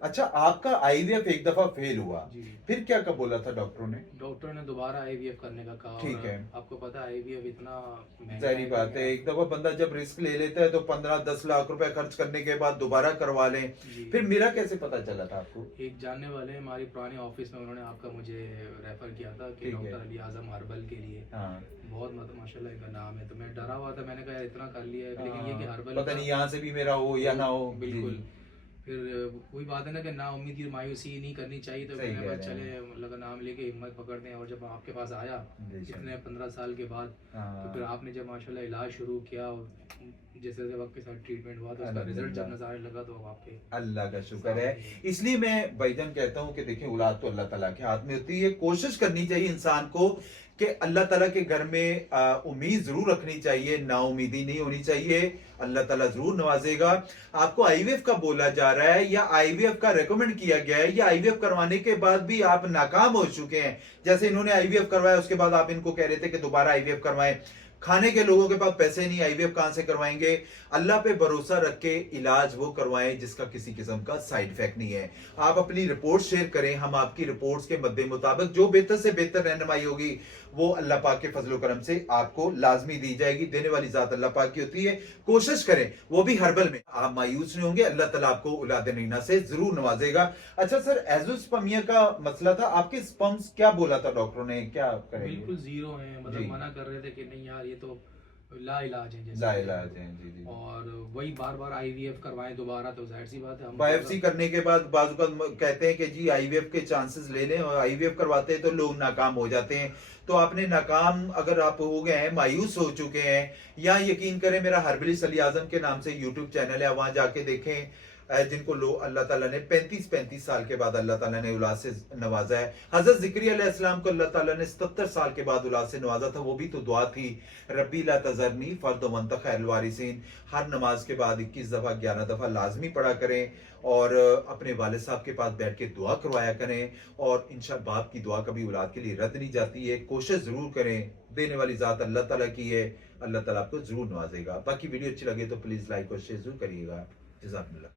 अच्छा, आपका आईवीएफ एक दफा फेल हुआ, जी। फिर क्या कब बोला था डॉक्टरों ने? डॉक्टर ने दोबारा आईवीएफ करने का कहा और ठीक है। आपको पता है आईवीएफ इतना महँगा ज़ाहिर है कि बात है, आप एक दफ़ा बंदा जब रिस्क ले लेता है तो 15-10 लाख रुपए खर्च करने के बाद दोबारा करवा लें। जी। फिर मेरा कैसे पता चला था आपको? एक जानने वाले हमारी पुरानी ऑफिस में उन्होंने आपका मुझे रेफ़र किया था कि ठीक है। डॉक्टर अली आज़म हर्बल के लिए। हाँ। बहुत माशाल्लाह इनका नाम है, तो मैं डरा हुआ था, मैंने कहा इतना कर लिया है, लेकिन ये कि हाँ, हर्बल पता का नहीं यहाँ से भी मेरा हो या ना हो। जी, बिल्कुल। जी। फिर वही बात है ना कि नाउम्मीदी मायूसी नहीं करनी चाहिए, तो सही मैंने कह कहा रहे चले हैं। मतलब नाम लेके हिम्मत पकड़ते हैं, और जब आपके पास आया बेशक। इतने 15 साल के बाद, तो फिर हाँ, आपने जब माशाल्लाह इलाज शुरू किया और जैसे जैसे वक्त के साथ ट्रीटमेंट हुआ, तो उसका रिजल्ट जब अल्हम्दुलिल्लाह। नजर आने लगा, तो अब आपके अल्लाह का शुक्र है। सामने ही है। इसलिए मैं भाईजान कहता हूँ कि देखिए औलाद तो अल्लाह ताला के हाथ में होती है। कोशिश करनी चाहिए इंसान को कि अल्लाह ताला के घर में उम्मीद ज़रूर रखनी चाहिए, नाउम्मीदी नहीं होनी चाहिए। अल्लाह ताला ज़रूर नवाज़ेगा। आपको आईवीएफ का बोला जा रहा है या आईवीएफ का रिकमेंड किया गया है या आईवीएफ करवाने के बाद भी आप नाकाम हो चुके हैं? जैसे इन्होंने आईवीएफ करवाया, उसके बाद आप इनको कह रहे थे कि दोबारा आईवीएफ करवाएं। खाने के लोगों के पास पैसे नहीं, आईवीएफ कहां से करवाएंगे? अल्लाह पे भरोसा रख के इलाज वो करवाएं जिसका किसी किस्म का साइड इफेक्ट नहीं है। आप अपनी रिपोर्ट शेयर करें, हम आपकी रिपोर्ट्स के मद्दे मुताबिक जो बेहतर से बेहतर रहनुमाई होगी वो अल्लाह पाक के फजलो करम से आपको लाजमी दी जाएगी। देने वाली जात अल्लाह पाक की होती है। कोशिश करें, वो भी हर्बल में। आप मायूस नहीं होंगे, अल्लाह ताला आपको औलाद नगीना से जरूर नवाजेगा। अच्छा सर, एजोस्पर्मिया का मसला था, आपके स्पर्म्स क्या बोला था डॉक्टरों ने, क्या करेंगे? बिल्कुल ज़ीरो हैं, मतलब जी, मना कर रहे थे कि नहीं यार ये तो लाइलाज है जैसे कि लाइलाज है। जी, जी। और वही बार-बार आईवीएफ करवाएँ दोबारा, तो ज़ाहिर-सी बात है हम बायोप्सी थोड़ा करने के बाद बाजू का कहते हैं कि जी आईवीएफ के चांसेस ले लें, और आईवीएफ करवाते हैं तो लोग नाकाम हो जाते हैं। तो आपने नाकाम अगर आप हो गए हैं, मायूस हो चुके हैं, या यकीन करें मेरा हर्बलिस्ट अली आजम के नाम से यूट्यूब चैनल है, वहां जाके देखें। जिनको लोग अल्लाह ताला ने 35-35 साल के बाद अल्लाह ताला ने औलाद से नवाजा है। हजरत जिक्रिया अलैहिस्सलाम को अल्लाह ताला ने 77 साल के बाद औलाद से नवाजा था, वो भी तो दुआ थी, रब्बी ला तजरनी फर्द वंत खैरुल वारिसीन। हर नमाज के बाद 21 दफा 11 दफा लाजमी पढ़ा करें, और अपने वालिद साहब के पास बैठ के दुआ करवाया करें। और इंशा बाप की दुआ कभी औलाद के लिए रद्द नहीं जाती है। कोशिश जरूर करें, देने वाली जात अल्लाह ताला की है। अल्लाह ताला आपको जरूर नवाजेगा। बाकी वीडियो अच्छी लगे तो प्लीज लाइक और शेयर जरूर करिएगा। जज़ाकल्लाह।